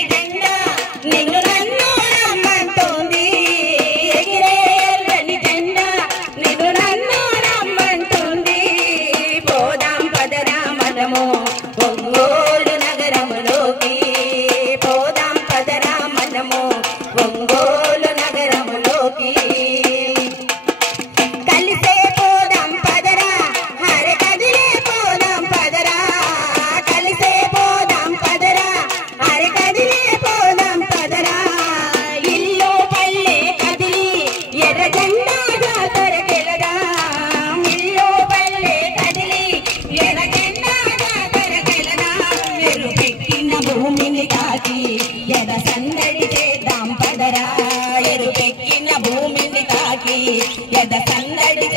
ఎర్రని జెండా నిన్ను నన్ను రమ్మంటోంది ఎగిరే ఎర్రని జెండా నిన్ను నన్ను రమ్మంటోంది పోదాం పదరా మనము ఒంగోలు నగరములోకి పోదాం పదరా మనము ఒంగోలు నగరములోకి కలిసే పోదాం పదరా హరి కదిలే పోదాం పదరా కలిసే పోదాం పదరా హరి కదిలే పోదాం పదరా ఇల్లు పల్లె కదిలి ఎర్ర జెండా జాతరకెళదాం ఇల్లు పల్లె కదిలి ఎర్ర జెండా జాతరకెళదాం ఎరుపెక్కిన భూమిని తాకి ఎర్ర సందడి చేద్దాం పదరా ఎరుపెక్కిన భూమిని తాకి ఎర్ర సందడి